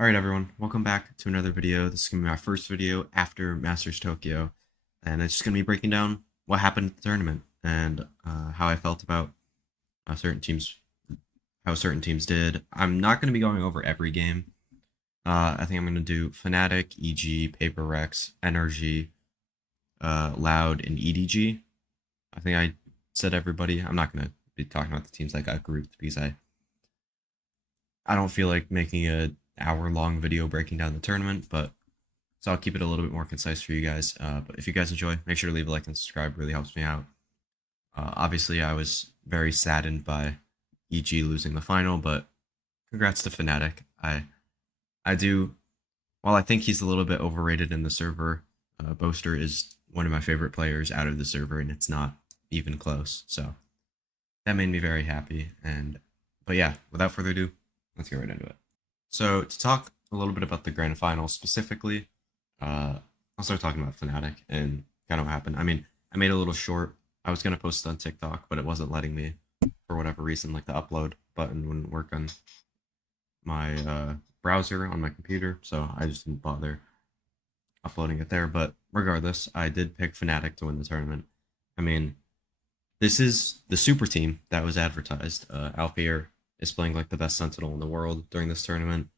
Alright everyone, welcome back to another video. This is going to be my first video after Masters Tokyo, and it's just going to be breaking down what happened at the tournament and how I felt about certain teams, how certain teams did. I'm not going to be going over every game. I think I'm going to do Fnatic, EG, Paper Rex, Energy, Loud, and EDG. I think I said everybody. I'm not going to be talking about the teams that got grouped because I don't feel like making a hour-long video breaking down the tournament, but so I'll keep it a little bit more concise for you guys. But if you guys enjoy, make sure to leave a like and subscribe. Really helps me out. Obviously, I was very saddened by EG losing the final, but congrats to Fnatic. I do. While I think he's a little bit overrated in the server, Boaster is one of my favorite players out of the server, and it's not even close. So that made me very happy. But yeah, without further ado, let's get right into it. So to talk a little bit about the grand final specifically, I'll start talking about Fnatic and kind of what happened. I mean, I made a little short. I was gonna post it on TikTok, but it wasn't letting me for whatever reason. Like the upload button wouldn't work on my browser on my computer, so I just didn't bother uploading it there. But regardless, I did pick Fnatic to win the tournament. I mean, this is the super team that was advertised. Alfier is playing like the best Sentinel in the world during this tournament.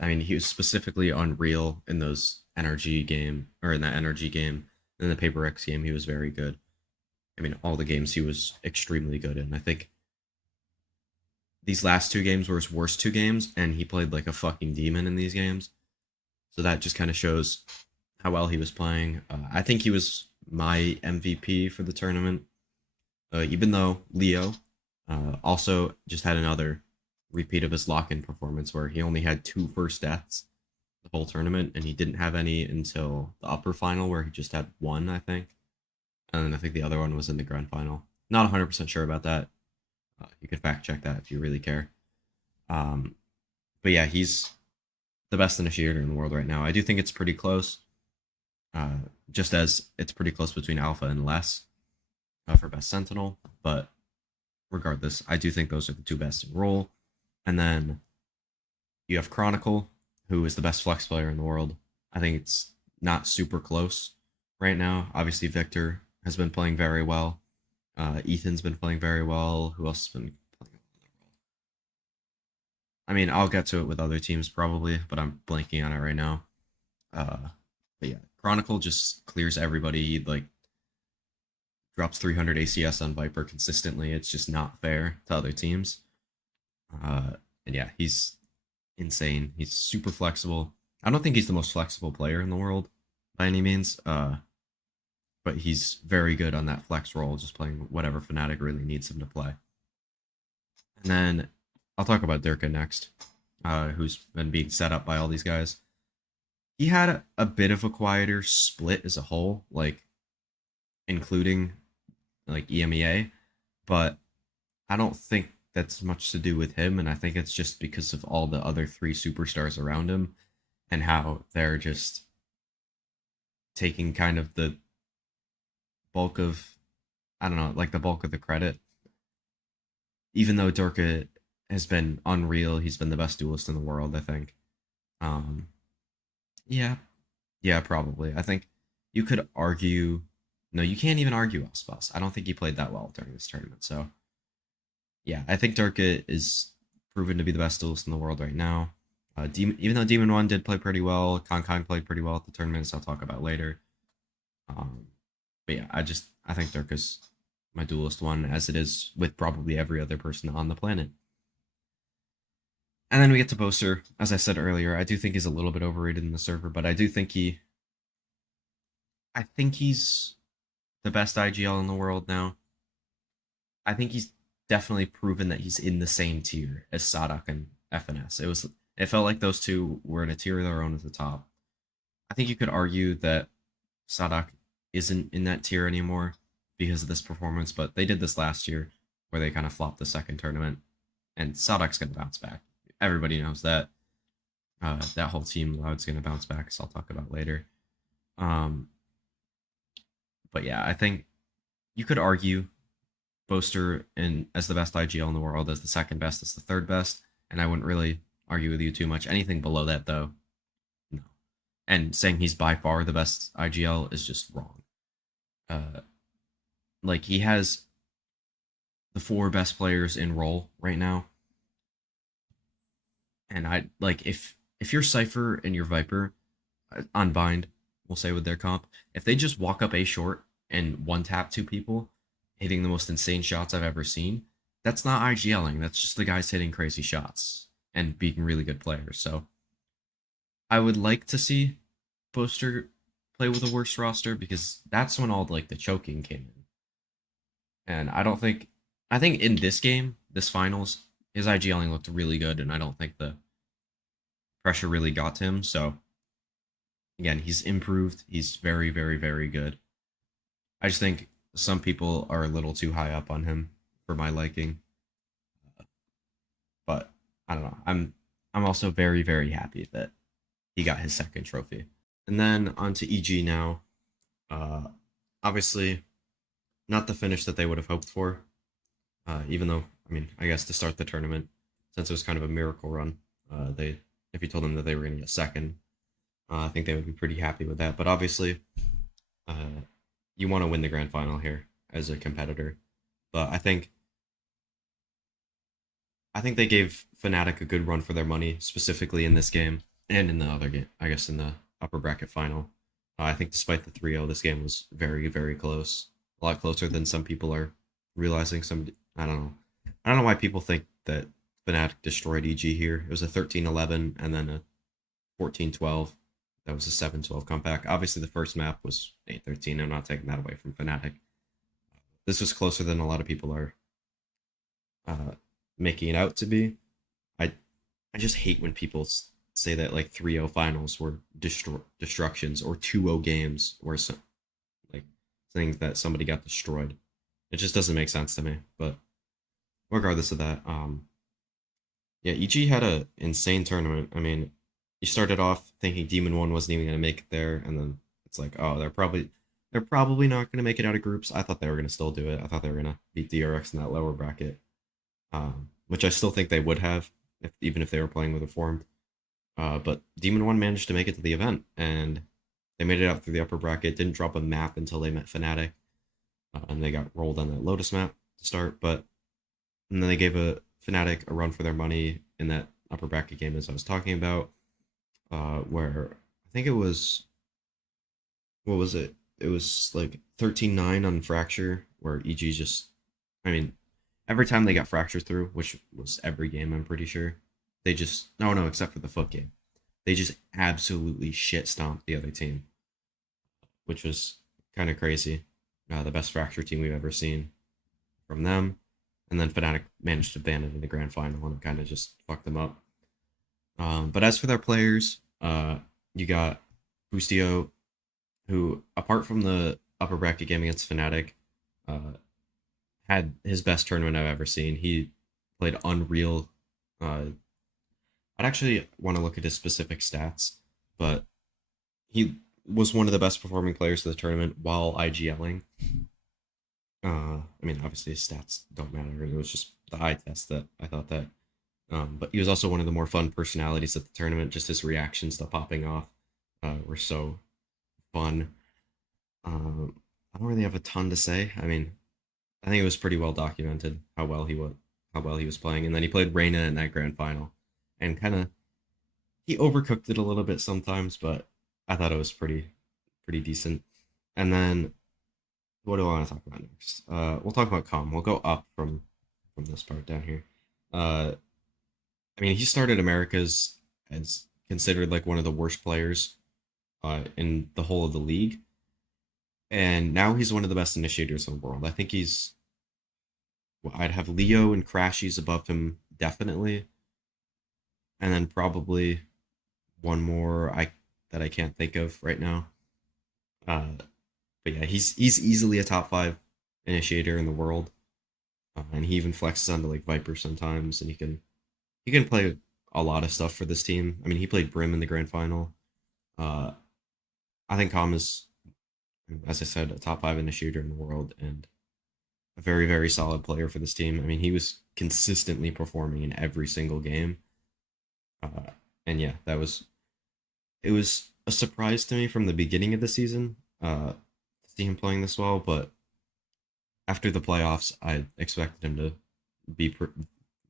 I mean, he was specifically unreal in those energy game or in that energy game. In the Paper X game, he was very good. I mean, all the games he was extremely good in. I think these last two games were his worst two games, and he played like a fucking demon in these games. So that just kind of shows how well he was playing. I think he was my MVP for the tournament, even though Leo also just had another repeat of his lock-in performance where he only had two first deaths the whole tournament, and he didn't have any until the upper final where he just had one, I think. And then I think the other one was in the grand final. Not 100% sure about that. You could fact check that if you really care. But yeah, he's the best initiator in the world right now. I do think it's pretty close, just as it's pretty close between Alpha and Les for best Sentinel. But regardless, I do think those are the two best in role. And then you have Chronicle, who is the best flex player in the world. I think it's not super close right now. Obviously, Victor has been playing very well. Ethan's been playing very well. Who else has been playing well? I mean, I'll get to it with other teams probably, but I'm blanking on it right now. But yeah, Chronicle just clears everybody. He like drops 300 ACS on Viper consistently. It's just not fair to other teams. And yeah, he's insane. He's super flexible. I don't think he's the most flexible player in the world by any means. But he's very good on that flex role, just playing whatever Fnatic really needs him to play. And then I'll talk about Durka next, who's been being set up by all these guys. He had a bit of a quieter split as a whole, like including like EMEA, but I don't think that's much to do with him, and I think it's just because of all the other three superstars around him and how they're just taking kind of the bulk of, I don't know, like the bulk of the credit. Even though Durka has been unreal, he's been the best duelist in the world, I think. Um, yeah, yeah, probably. I think you could argue. No, you can't even argue Ospas. I don't think he played that well during this tournament. So yeah, I think Durka is proven to be the best duelist in the world right now. Even though Demon One did play pretty well, Kong played pretty well at the tournaments. I'll talk about later. Um, but yeah, I think Durka's my duelist one, as it is with probably every other person on the planet. And then we get to Boaster. As I said earlier, I do think he's a little bit overrated in the server, but I think he's the best IGL in the world now. I think he's definitely proven that he's in the same tier as Sadak and FNS. It felt like those two were in a tier of their own at the top. I think you could argue that Sadak isn't in that tier anymore because of this performance, but they did this last year where they kind of flopped the second tournament, and Sadak's going to bounce back. Everybody knows that. That whole team, Loud's going to bounce back, as I'll talk about later. But yeah, I think you could argue Boaster as the best IGL in the world, as the second best, as the third best, and I wouldn't really argue with you too much. Anything below that, though, no. And saying he's by far the best IGL is just wrong. Uh, like he has the four best players in role right now, and I like if you're Cypher and you're Viper on bind, we'll say with their comp, if they just walk up A short and one tap two people, hitting the most insane shots I've ever seen, that's not IGLing. That's just the guys hitting crazy shots and being really good players. So I would like to see Poster play with a worse roster because that's when all like the choking came in. And I think in this game, this finals, his IGLing looked really good, and I don't think the pressure really got to him. So again, he's improved. He's very, very, very good. I just think some people are a little too high up on him for my liking. But I don't know. I'm also very, very happy that he got his second trophy. And then on to EG now. Uh, Obviously, not the finish that they would have hoped for. Even though, I mean, I guess to start the tournament, since it was kind of a miracle run, they if you told them that they were going to get second, I think they would be pretty happy with that. But obviously, uh, you want to win the grand final here as a competitor. But I think they gave Fnatic a good run for their money, specifically in this game and in the other game. I guess in the upper bracket final. I think despite the 3-0, this game was very, very close. A lot closer than some people are realizing. I don't know. I don't know why people think that Fnatic destroyed EG here. It was a 13-11 and then a 14-12. That was a 7-12 comeback. Obviously, the first map was 8-13. I'm not taking that away from Fnatic. This was closer than a lot of people are uh, making it out to be. I I just hate when people say that like 3-0 finals were destructions or 2-0 games were some like things that somebody got destroyed. It just doesn't make sense to me. But regardless of that, yeah, EG had a insane tournament. I mean, you started off thinking Demon One wasn't even gonna make it there, and then it's like, oh, they're probably not gonna make it out of groups. I thought they were gonna still do it. I thought they were gonna beat DRX in that lower bracket, which I still think they would have, even if they were playing with a form. But Demon One managed to make it to the event, and they made it out through the upper bracket. Didn't drop a map until they met Fnatic, and they got rolled on that Lotus map to start. But and then they gave a Fnatic a run for their money in that upper bracket game, as I was talking about, where I think it was what was it? It was like 13-9 on Fracture, where EG just, I mean, every time they got Fracture through, which was every game, I'm pretty sure, they just, no, except for the foot game, they just absolutely shit stomped the other team, which was kind of crazy. The best Fracture team we've ever seen from them. And then Fnatic managed to ban it in the grand final, and it kind of just fucked them up. But as for their players, you got Bustio, who, apart from the upper bracket game against Fnatic, had his best tournament I've ever seen. He played unreal. I'd actually want to look at his specific stats, but he was one of the best performing players of the tournament while IGLing. I mean, obviously his stats don't matter. It was just the eye test that I thought that. But he was also one of the more fun personalities at the tournament. Just his reactions to popping off were so fun. I don't really have a ton to say. I mean, I think it was pretty well documented how well he was playing. And then he played Reyna in that grand final, and kind of he overcooked it a little bit sometimes, but I thought it was pretty decent. And then what do I want to talk about next? We'll talk about Com. We'll go up from this part down here. I mean, he started Americas as considered like one of the worst players in the whole of the league, and now he's one of the best initiators in the world. I think he's. Well, I'd have Leo and Crashies above him definitely, and then probably one more that I can't think of right now. Uh, but yeah, he's easily a top 5 initiator in the world, and he even flexes onto like Viper sometimes, and he can play a lot of stuff for this team. I mean, he played Brim in the grand final. Uh, I think Com is, as I said, a top 5 initiator in the world and a very, very solid player for this team. I mean, he was consistently performing in every single game. Uh, and yeah, it was a surprise to me from the beginning of the season to see him playing this well, but after the playoffs, I expected him to be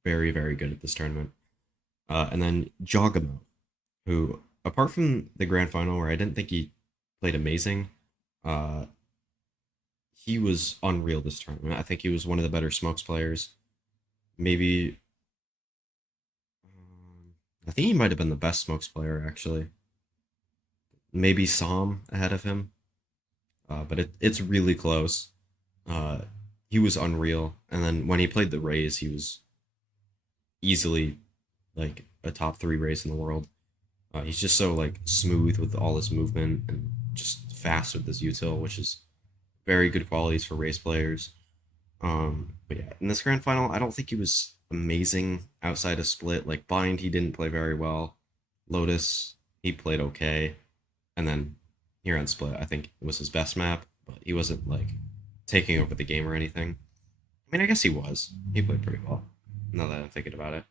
very, very good at this tournament. And then Jogamo, who, apart from the grand final where I didn't think he played amazing, uh, he was unreal this tournament. I think he was one of the better smokes players. Maybe, I think he might have been the best smokes player actually. Maybe Sam ahead of him, but it's really close. Uh, he was unreal, and then when he played the Rays, he was easily like a top three race in the world. He's just so like smooth with all his movement and just fast with his util, which is very good qualities for race players. But yeah, in this grand final, I don't think he was amazing outside of Split. Like Bind, he didn't play very well. Lotus, he played okay, and then here on Split, I think it was his best map, but he wasn't like taking over the game or anything. I mean, I guess he was. He played pretty well. Now that I'm thinking about it,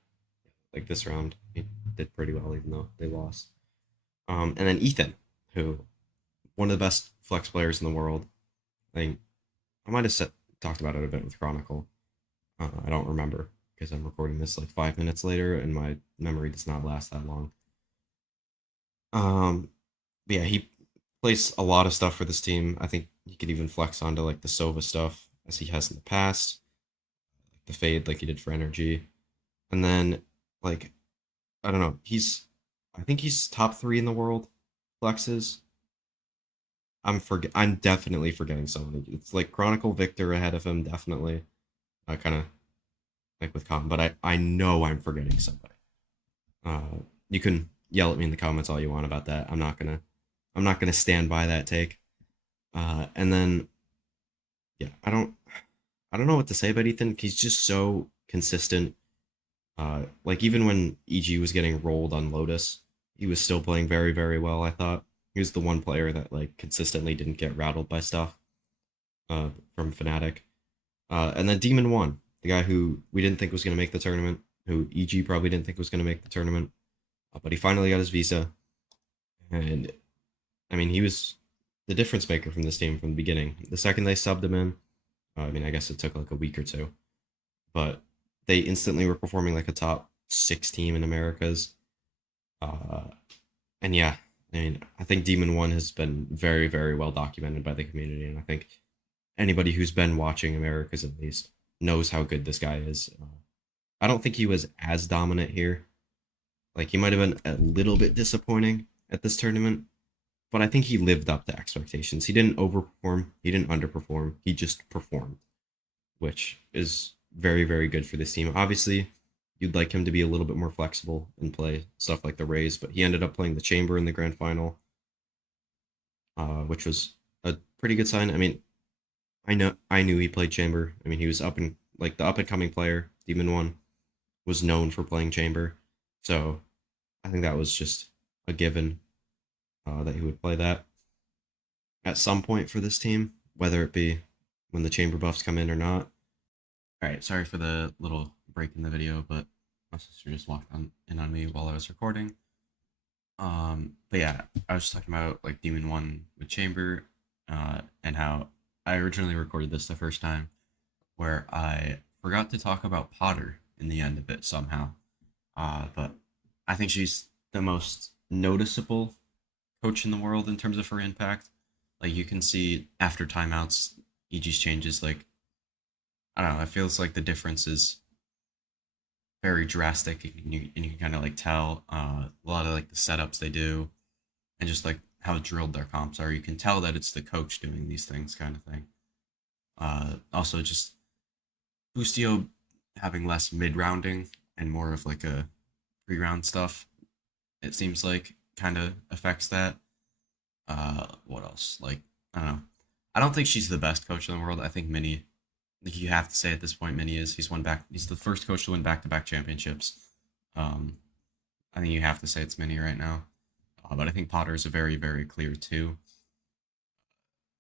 like this round, he did pretty well, even though they lost. And then Ethan, who one of the best flex players in the world. I think I might have talked about it a bit with Chronicle. I don't remember because I'm recording this like 5 minutes later, and my memory does not last that long. But yeah, he plays a lot of stuff for this team. I think he could even flex onto like the Sova stuff as he has in the past, like the fade like he did for energy. And then like I don't know, I think he's top three in the world flexes. I'm definitely forgetting someone. It's like Chronicle Victor ahead of him, definitely. Kind of like with Con, but I know I'm forgetting somebody. You can yell at me in the comments all you want about that. I'm not gonna stand by that take. And then yeah, I don't know what to say about Ethan. He's just so consistent. Like even when EG was getting rolled on Lotus, he was still playing very, very well. I thought he was the one player that like consistently didn't get rattled by stuff from Fnatic. And then Demon One, the guy who we didn't think was going to make the tournament, who EG probably didn't think was going to make the tournament, but he finally got his visa. And I mean, he was the difference maker from this team from the beginning. The second they subbed him in, I mean, I guess it took like a week or two, but they instantly were performing like a top six team in Americas. Uh, and yeah, I mean, I think Demon One has been very, very well documented by the community, and I think anybody who's been watching Americas at least knows how good this guy is. I don't think he was as dominant here. Like he might have been a little bit disappointing at this tournament, but I think he lived up to expectations. He didn't overperform, he didn't underperform, he just performed, which is very, very good for this team. Obviously, you'd like him to be a little bit more flexible and play stuff like the Rays, but he ended up playing the Chamber in the grand final, which was a pretty good sign. I mean, I knew he played Chamber. I mean, he was up and like the up and coming player. Demon One was known for playing Chamber, so I think that was just a given that he would play that at some point for this team, whether it be when the Chamber buffs come in or not. All right, sorry for the little break in the video, but my sister just walked in on me while I was recording. But yeah, I was talking about like Demon One with Chamber, and how I originally recorded this the first time, where I forgot to talk about Potter in the end of it somehow. But I think she's the most noticeable coach in the world in terms of her impact. Like you can see after timeouts, EG's changes. Like I don't know, it feels like the difference is very drastic, and you can kind of like tell a lot of like the setups they do, and just like how drilled their comps are. You can tell that it's the coach doing these things, kind of thing. Also, just Bustio having less mid rounding and more of like a pre round stuff. It seems like kind of affects that. What else? Like I don't know. I don't think she's the best coach in the world. I think Minnie. I think you have to say at this point, Minnie is. He's won back. He's the first coach to win back-to-back championships. Um, I think you have to say it's Minnie right now. But I think Potter is a very, very clear two.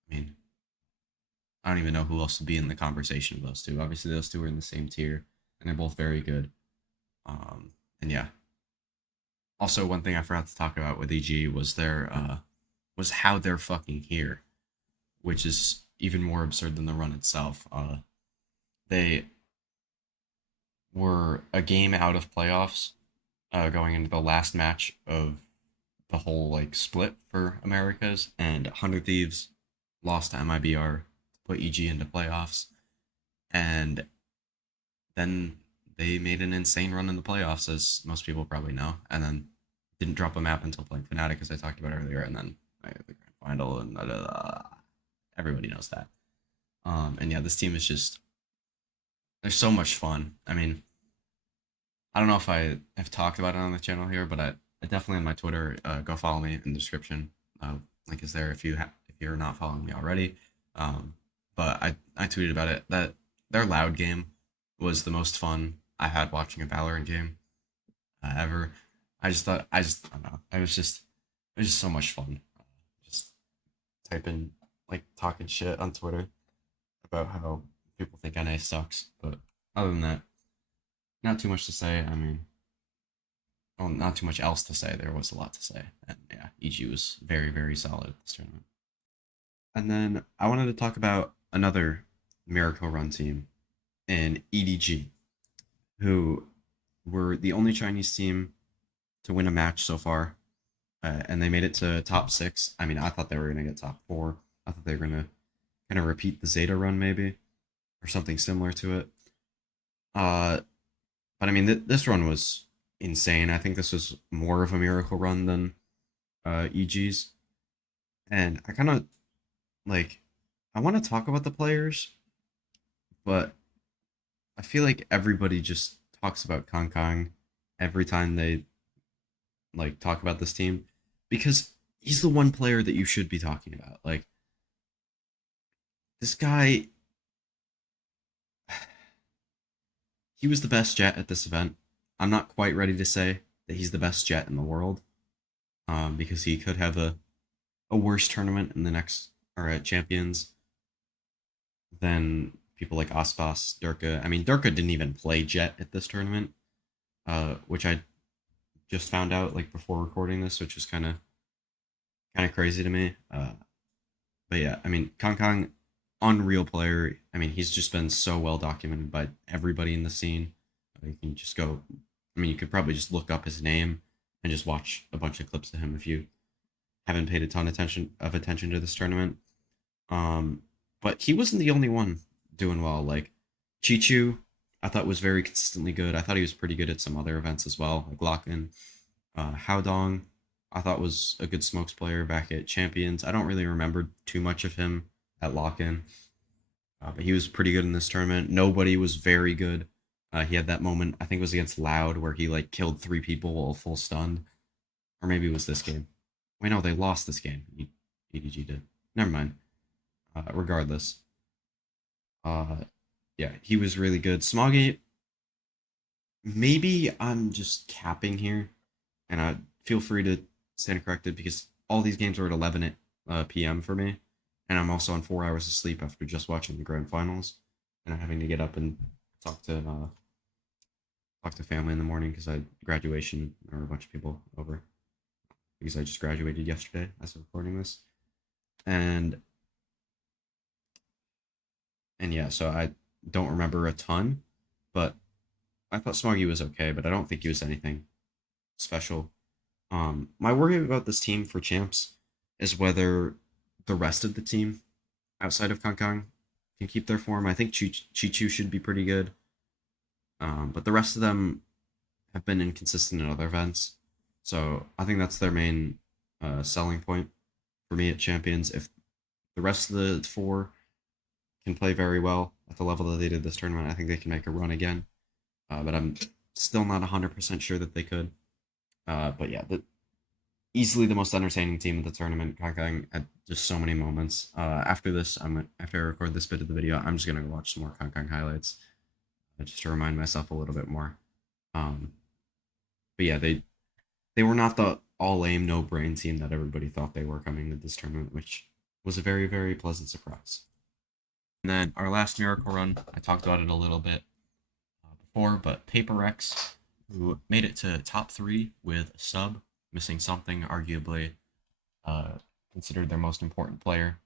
I mean, I don't even know who else would be in the conversation of those two. Obviously, those two are in the same tier, and they're both very good. And yeah, Also, one thing I forgot to talk about with EG was their was how they're fucking here, which is even more absurd than the run itself. They were a game out of playoffs, going into the last match of the whole like split for Americas, and 100 Thieves lost to MIBR to put EG into playoffs, and then they made an insane run in the playoffs, as most people probably know, and then didn't drop a map until playing Fnatic, as I talked about earlier, and then the grand final, and everybody knows that. And yeah, this team is just they're so much fun. I mean, I don't know if I have talked about it on the channel here, but I definitely on my Twitter. Go follow me in the description. Link is there if you're not following me already. Um, but I tweeted about it that their loud game was the most fun I had watching a Valorant game ever. I don't know. It was just so much fun. Just typing like talking shit on Twitter about how people think NA sucks. But other than that, not too much to say. I mean, well, not too much else to say. There was a lot to say, and yeah, EG was very, very solid this tournament. And then I wanted to talk about another Miracle Run team in EDG, who were the only Chinese team to win a match so far, and they made it to top six. I mean, I thought they were gonna get top four. I thought they were gonna kind of repeat the Zeta run maybe, or something similar to it. Uh, but I mean, this run was insane. I think this was more of a miracle run than EG's, and I kind of like I want to talk about the players, but I feel like everybody just talks about Kong Kong every time they like talk about this team because he's the one player that you should be talking about. Like this guy, he was the best Jet at this event. I'm not quite ready to say that he's the best Jet in the world, because he could have a worse tournament in the next or at Champions than people like Aspas, Durka. I mean, Durka didn't even play Jet at this tournament, which I just found out like before recording this, which is kind of crazy to me. But yeah, I mean, Kong Kong, unreal player. I mean, he's just been so well documented by everybody in the scene. You can just go. I mean, you could probably just look up his name and just watch a bunch of clips of him if you haven't paid a ton attention to this tournament. Um, but he wasn't the only one doing well. Like Chichu, I thought was very consistently good. I thought he was pretty good at some other events as well, like Lock-In. Haodong, I thought was a good smokes player back at Champions. I don't really remember too much of him at Lock-In, but he was pretty good in this tournament. Nobody was very good. He had that moment, I think it was against Loud, where he like killed three people while full stunned, or maybe it was this game. Wait, no, they lost this game. EDG did. Never mind. Regardless, uh, yeah, he was really good. Smoggy, maybe I'm just capping here, and feel free to stand corrected because all these games are at 11 p.m. for me, and I'm also on 4 hours of sleep after just watching the grand finals, and I'm having to get up and talk to uh, talk to family in the morning because I had graduation or a bunch of people over because I just graduated yesterday as of recording this, and yeah, so I don't remember a ton, but I thought Smoggy was okay, but I don't think he was anything special. My worry about this team for champs is whether the rest of the team outside of Kong Kong can keep their form. I think Chichu should be pretty good, but the rest of them have been inconsistent in other events. So I think that's their main selling point for me at champions. If the rest of the four can play very well at the level that they did this tournament, I think they can make a run again. But I'm still not 100% sure that they could. But yeah, easily the most entertaining team of the tournament. Kong Kong had just so many moments. After this, after I record this bit of the video, I'm just gonna go watch some more Kong Kong highlights, just to remind myself a little bit more. Um, but yeah, they were not the all aim no brain team that everybody thought they were coming to this tournament, which was a very very pleasant surprise. And then our last miracle run, I talked about it a little bit before, but Paper X who made it to top three with a sub, missing something, arguably uh, considered their most important player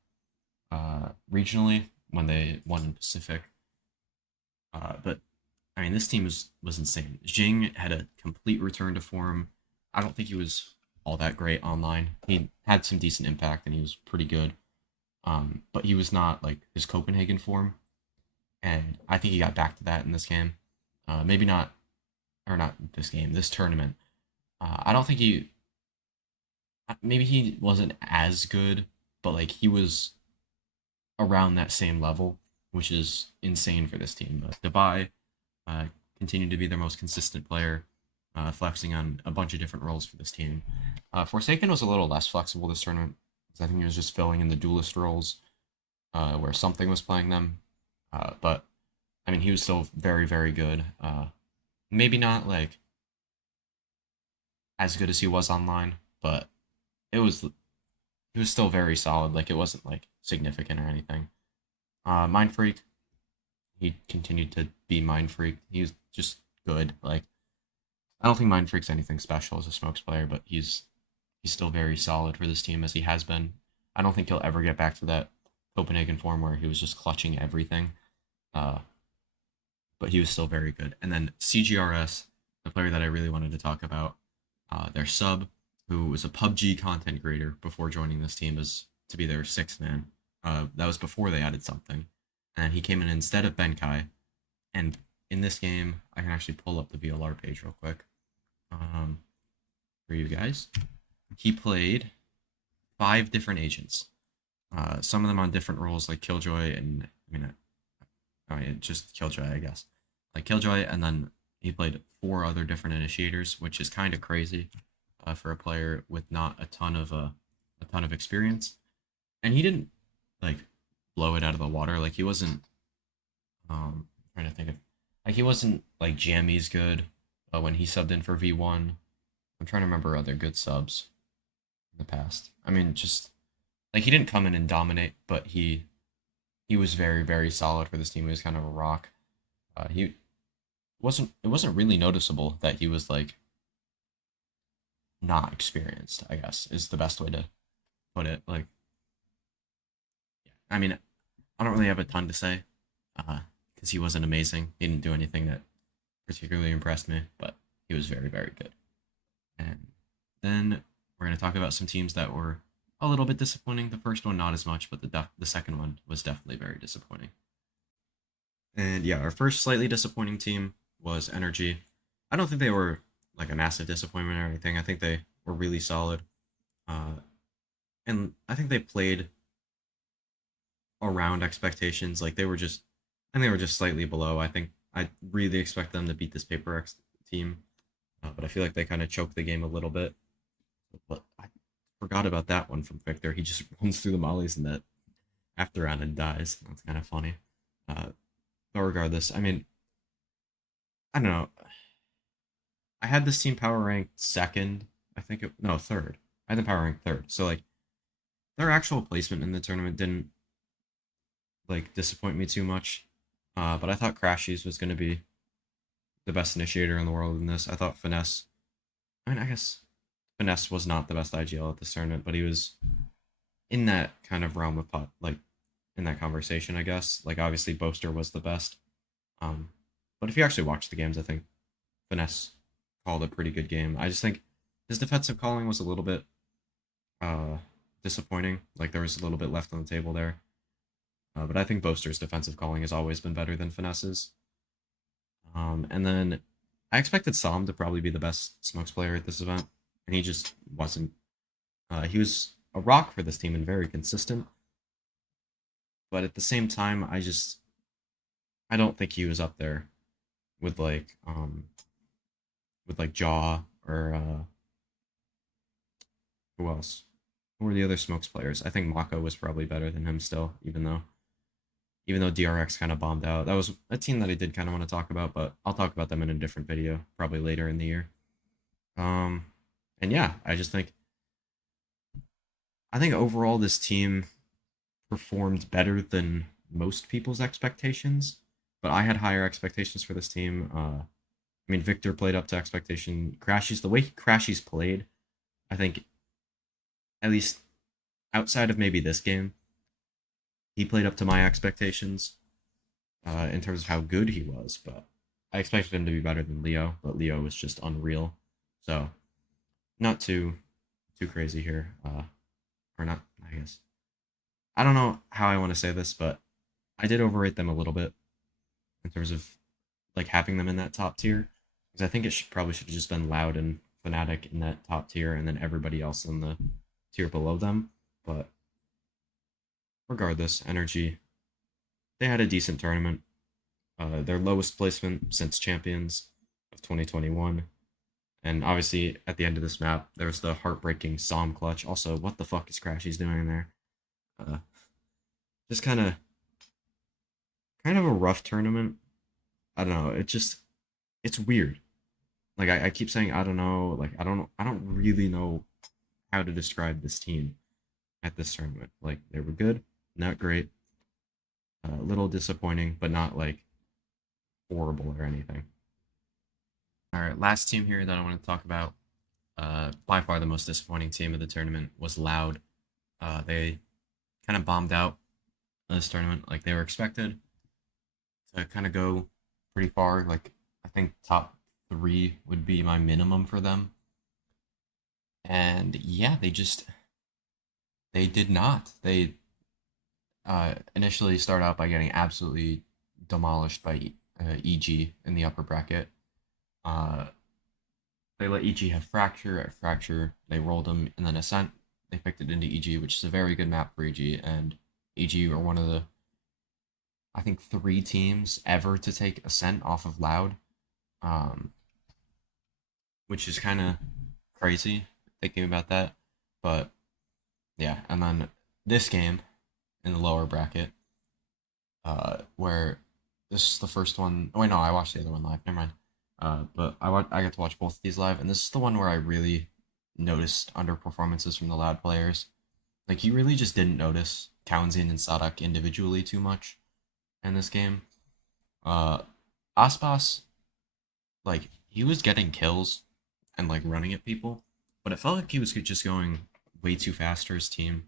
regionally when they won in Pacific. But I mean, this team was insane. Jing had a complete return to form. I don't think he was all that great online. He had some decent impact and he was pretty good. But he was not like his Copenhagen form, and I think he got back to that in this game. Maybe not, or not this game, this tournament. I don't think he. Maybe he wasn't as good, but like he was around that same level, which is insane for this team. Debai uh, continued to be their most consistent player, flexing on a bunch of different roles for this team. Forsaken was a little less flexible this tournament because I think he was just filling in the duelist roles where something was playing them. But I mean, he was still very, very good. Maybe not like as good as he was online, but it was he was still very solid. Like it wasn't like significant or anything. Mind Freak, he continued to be Mind Freak. He was just good. Like I don't think Mind Freak's anything special as a smokes player, but he's still very solid for this team as he has been. I don't think he'll ever get back to that Copenhagen form where he was just clutching everything. Uh, but he was still very good. And then CGRS, the player that I really wanted to talk about, their sub, who was a PUBG content creator before joining this team as to be their sixth man. That was before they added something. And he came in instead of Benkai. And in this game, I can actually pull up the VLR page real quick for you guys. He played 5 different agents. Some of them on different roles, like Killjoy and just Killjoy, I guess. Like Killjoy, and then he played 4 other different initiators, which is kind of crazy for a player with not a ton of experience. And he didn't like blow it out of the water. Like he wasn't. Trying to think of, like he wasn't like Jammies good when he subbed in for V1. I'm trying to remember other good subs in the past. I mean, just like he didn't come in and dominate, but he was very, very solid for this team. He was kind of a rock. He wasn't. It wasn't really noticeable that he was like not experienced. I guess is the best way to put it. Like, I mean, I don't really have a ton to say, because he wasn't amazing. He didn't do anything that particularly impressed me, but he was very, very good. And then we're going to talk about some teams that were a little bit disappointing. The first one, not as much, but the second one was definitely very disappointing. And yeah, our first slightly disappointing team was Energy. I don't think they were like a massive disappointment or anything. I think they were really solid. Uh, and I think they played around expectations. Like I think they were just slightly below. I think I really expect them to beat this Paper X team, but I feel like they kind of choked the game a little bit. But I forgot about that one from Victor. He just runs through the mollies in that after round and dies. That's kind of funny. Uh, but regardless, I mean, I don't know. I had this team power ranked second. I think no, third. I had them power ranked third. So like their actual placement in the tournament didn't like disappoint me too much. But I thought Crashies was going to be the best initiator in the world in this. I thought Finesse. I mean, I guess Finesse was not the best IGL at this tournament, but he was in that kind of realm of pot, like in that conversation, I guess. Like obviously Boaster was the best. Um, but if you actually watch the games, I think Finesse called a pretty good game. I just think his defensive calling was a little bit uh disappointing. Like there was a little bit left on the table there. But I think Boaster's defensive calling has always been better than Finesse's. And then I expected Sam to probably be the best smokes player at this event, and he just wasn't. He was a rock for this team and very consistent, but at the same time, I don't think he was up there with like Jaw or who else? Who were the other smokes players? I think Mako was probably better than him still, even though DRX kind of bombed out. That was a team that I did kind of want to talk about, but I'll talk about them in a different video, probably later in the year. Um, and yeah, I think overall this team performed better than most people's expectations, but I had higher expectations for this team. I mean, Victor played up to expectation. Crashies, the way Crashies played, I think, at least outside of maybe this game, he played up to my expectations in terms of how good he was. But I expected him to be better than Leo, but Leo was just unreal. So not too crazy here, or not. I guess I don't know how I want to say this, but I did overrate them a little bit in terms of like having them in that top tier because I think it probably should have just been Loud and Fnatic in that top tier, and then everybody else in the tier below them. But regardless, Energy, they had a decent tournament. Their lowest placement since champions of 2021. And obviously, at the end of this map, there's the heartbreaking Psalm clutch. Also, what the fuck is Crashy's doing there? Uh, just kind of a rough tournament. I don't know. It's weird. Like I keep saying I don't know. Like I don't really know how to describe this team at this tournament. Like they were good, not great, a little disappointing, but not like horrible or anything. All right, last team here that I want to talk about. By far the most disappointing team of the tournament was Loud. They kind of bombed out this tournament. Like they were expected to kind of go pretty far. Like I think top three would be my minimum for them. And yeah, they did not. They initially start out by getting absolutely demolished by EG in the upper bracket. Uh, they let EG have Fracture. At Fracture, they rolled them, and then Ascent, they picked it into EG, which is a very good map for EG. And EG are one of the, I think, three teams ever to take Ascent off of Loud, um, which is kind of crazy thinking about that. But yeah, and then this game in the lower bracket, where this is the first one. Oh wait, no, I watched the other one live. Never mind. But I got to watch both of these live, and this is the one where I really noticed underperformances from the Loud players. Like you really just didn't notice Townsend and Sadak individually too much in this game. Uh, Aspas, like he was getting kills and like running at people, but it felt like he was just going way too fast for his team.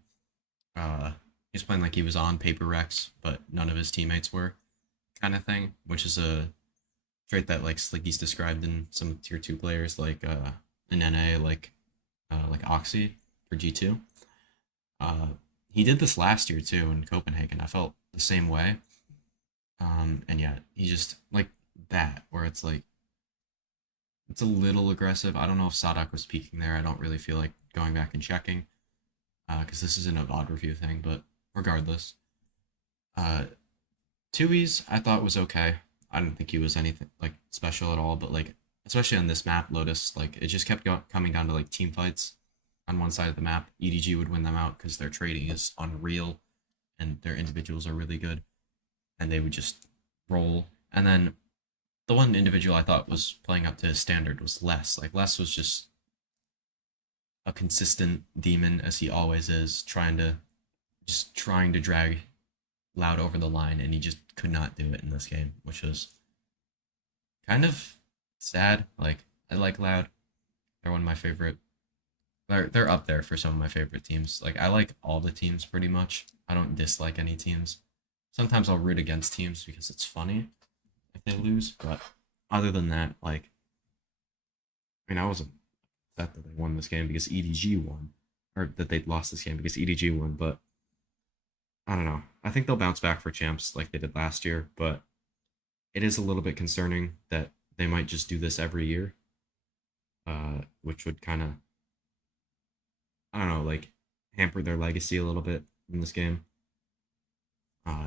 He was playing like he was on paper Rex, but none of his teammates were, kind of thing, which is a trait that like Slicky's described in some tier two players like in NA like Oxy for G2. Uh, he did this last year too in Copenhagen. I felt the same way. And yeah, he just like that where it's like it's a little aggressive. I don't know if Sadak was peaking there. I don't really feel like going back and checking because this isn't a VOD review thing. But regardless, uh, Tui's I thought was okay. I didn't think he was anything like special at all. But like especially on this map, Lotus, like it just kept coming down to like team fights on one side of the map. EDG would win them out because their trading is unreal and their individuals are really good, and they would just roll. And then the one individual I thought was playing up to his standard was Les. Like Les was just a consistent demon as he always is, trying to drag Loud over the line, and he just could not do it in this game, which was kind of sad. Like I like Loud; they're one of my favorite. They're up there for some of my favorite teams. Like I like all the teams pretty much. I don't dislike any teams. Sometimes I'll root against teams because it's funny if they lose, but other than that, like I mean, I wasn't upset that they won this game because EDG won, or that they lost this game because EDG won, but I don't know. I think they'll bounce back for champs like they did last year, but it is a little bit concerning that they might just do this every year, which would kind of, I don't know, like hamper their legacy a little bit in this game.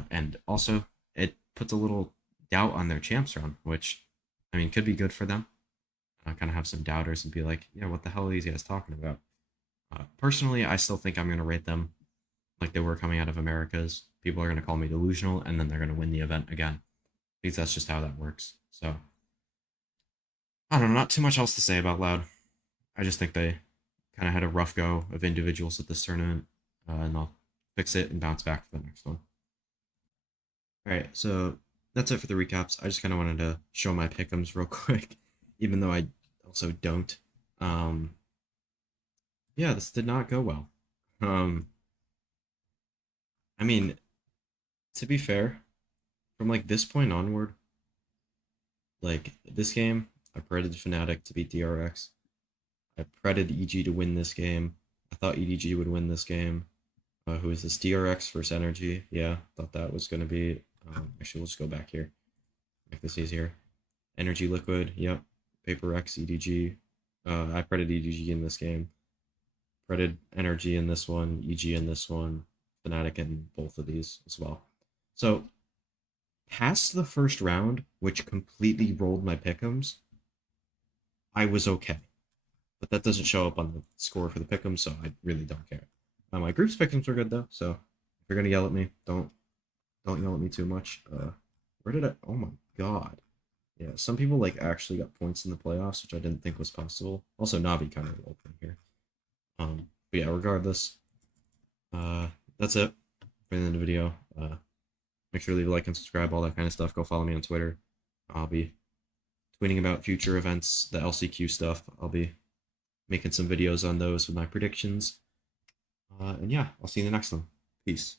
And also, it puts a little doubt on their champs run, which, I mean, could be good for them. Kind of have some doubters and be like, yeah, what the hell are these guys talking about? Personally, I still think I'm going to rate them like they were coming out of Americas. People are going to call me delusional, and then they're going to win the event again. Because that's just how that works. So, I don't know, not too much else to say about Loud. I just think they kind of had a rough go of individuals at this tournament, and they'll fix it and bounce back for the next one. All right, so that's it for the recaps. I just kind of wanted to show my pick'ems real quick even though I also don't. Um, yeah, this did not go well. Um, I mean, to be fair, from like this point onward, like this game, I predicted Fnatic to beat DRX. I predicted EG to win this game. I thought EDG would win this game. Who is this? DRX versus Energy. Yeah, thought that was going to be. Actually, we'll just go back here. Make this easier. Energy Liquid. Yep. Paper X EDG. I predicted EDG in this game. Predicted Energy in this one. EG in this one. Fnatic in both of these as well. So past the first round, which completely rolled my pick'ems, I was okay. But that doesn't show up on the score for the pick'ems, so I really don't care. My group's pick'ems were good though, so if you're gonna yell at me, don't yell at me too much. Where did I? Oh my god. Yeah, some people like actually got points in the playoffs, which I didn't think was possible. Also, Navi kind of rolled in here. But yeah, regardless, uh, that's it for the end of the video. Make sure to leave a like and subscribe, all that kind of stuff. Go follow me on Twitter. I'll be tweeting about future events, the LCQ stuff. I'll be making some videos on those with my predictions. And yeah, I'll see you in the next one. Peace.